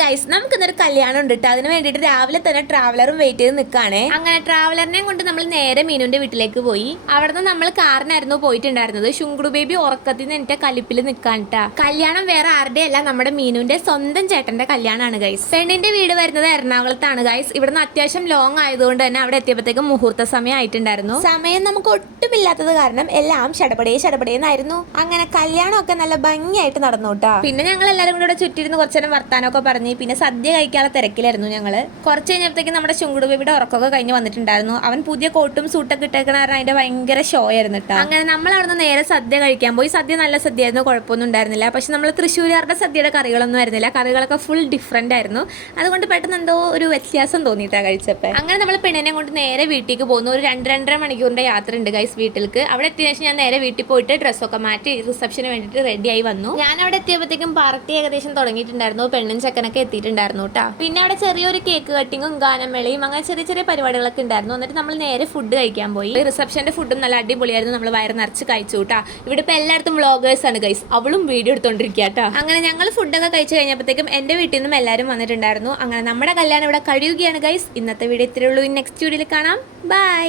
Guys നമുക്ക് ഇന്നൊരു കല്യാണം ഉണ്ട് കേട്ടോ. അതിന് വേണ്ടിയിട്ട് രാവിലെ തന്നെ ട്രാവലറും വെയിറ്റ് ചെയ്ത് നിൽക്കുകയാണ്. അങ്ങനെ ട്രാവലറിനെയും കൊണ്ട് നമ്മൾ നേരെ മീനുന്റെ വീട്ടിലേക്ക് പോയി. അവിടുന്ന് നമ്മൾ കാറിനായിരുന്നു പോയിട്ടുണ്ടായിരുന്നത്. ശുങ്കുടു ബേബി ഉറക്കത്തിൽ നിന്ന് എന്റെ കലിപ്പിൽ നിൽക്കാനിട്ടാ. കല്യാണം വേറെ ആരുടെ അല്ല, നമ്മുടെ മീനുന്റെ സ്വന്തം ചേട്ടന്റെ കല്യാണമാണ് ഗൈസ്. പെണ്ണിന്റെ വീട് വരുന്നത് എറണാകുളത്താണ് ഗൈസ്. ഇവിടുന്ന് അത്യാവശ്യം ലോങ് ആയതുകൊണ്ട് തന്നെ അവിടെ എത്തിയപ്പോഴത്തേക്കും മുഹൂർത്ത സമയം ആയിട്ടുണ്ടായിരുന്നു. സമയം നമുക്ക് ഒട്ടുമില്ലാത്തത് കാരണം എല്ലാം ഷടപടേന്നായിരുന്നു. അങ്ങനെ കല്യാണമൊക്കെ നല്ല ഭംഗിയായിട്ട് നടന്നു കേട്ടോ. പിന്നെ ഞങ്ങൾ എല്ലാവരും കൂടെ ചുറ്റിരുന്ന് കുറച്ചേരം വർത്താനമൊക്കെ പറഞ്ഞ് പിന്നെ സദ്യ കഴിക്കാനുള്ള തിരക്കിലായിരുന്നു ഞങ്ങള്. കുറച്ച് കഴിഞ്ഞപ്പോഴത്തേക്ക് നമ്മുടെ ശുങ്കുടു ബേബിയുടെ ഉറക്കമൊക്കെ കഴിഞ്ഞ് വന്നിട്ടുണ്ടായിരുന്നു. അവൻ പുതിയ കോട്ടും സൂട്ടൊക്കെ ഇട്ടേക്കണ കാരണം അതിന്റെ ഭയങ്കര ഷോ ആയിരുന്നു കേട്ടോ. അങ്ങനെ നമ്മൾ അവിടുന്ന് നേരെ സദ്യ കഴിക്കാൻ പോയി. സദ്യ നല്ല സദ്യ ആയിരുന്നു, കുഴപ്പമൊന്നും ഉണ്ടായിരുന്നില്ല. പക്ഷെ നമ്മൾ തൃശ്ശൂരുകാരുടെ സദ്യയുടെ കറികളൊന്നും ആയിരുന്നില്ല. കറികളൊക്കെ ഫുൾ ഡിഫറെന്റ് ആയിരുന്നു. അതുകൊണ്ട് പെട്ടെന്ന് എന്തോ ഒരു വ്യത്യാസം തോന്നിയിട്ടാ കഴിച്ചപ്പോൾ. അങ്ങനെ നമ്മൾ പെണ്ണിനെ കൊണ്ട് നേരെ വീട്ടിലേക്ക് പോകുന്നു. ഒരു 2-2.5 മണിക്കൂറിന്റെ യാത്ര ഉണ്ട് ഗൈസ് വീട്ടിലേക്ക്. അവിടെ എത്തിയ ശേഷം ഞാൻ നേരെ വീട്ടിൽ പോയിട്ട് ഡ്രസ്സൊക്കെ മാറ്റി റിസപ്ഷന് വേണ്ടിയിട്ട് റെഡി ആയി വന്നു. ഞാൻ അവിടെ എത്തിയപ്പോഴത്തേക്കും പാർട്ടി ഏകദേശം തുടങ്ങിയിട്ടുണ്ടായിരുന്നു. പെണ്ണും ചെക്കനൊക്കെ എത്തിയിട്ടുണ്ടായിരുന്നു കേട്ടോ. പിന്നെ അവിടെ ചെറിയൊരു കേക്ക് കട്ടിങ്ങും ഗാനമേളയും അങ്ങനെ ചെറിയ ചെറിയ പരിപാടികളൊക്കെ ഉണ്ടായിരുന്നു. എന്നിട്ട് നമ്മൾ നേരെ ഫുഡ് കഴിക്കാൻ പോയി. റിസപ്ഷന്റെ ഫുഡും നല്ല അടിപൊളിയായിരുന്നു. നമ്മൾ വയറ് നിറച്ച് കഴിച്ചു കേട്ടോ. ഇവിടെ ഇപ്പൊ എല്ലായിടത്തും വ്ളോഗേഴ്സ് ആണ് ഗൈസ്. അവളും വീഡിയോ എടുത്തോണ്ടിരിക്കുക കേട്ടോ. അങ്ങനെ ഞങ്ങൾ ഫുഡൊക്കെ കഴിച്ചു കഴിഞ്ഞപ്പോഴത്തേക്കും എന്റെ വീട്ടിൽ നിന്നും എല്ലാവരും വന്നിട്ടുണ്ടായിരുന്നു. അങ്ങനെ നമ്മുടെ കല്യാണം ഇവിടെ കഴിയുകയാണ് ഗൈസ്. ഇന്നത്തെ വീഡിയോ ഇത്രയേ ഉള്ളൂ. നെക്സ്റ്റ് വീഡിയോയിൽ കാണാം. ബൈ.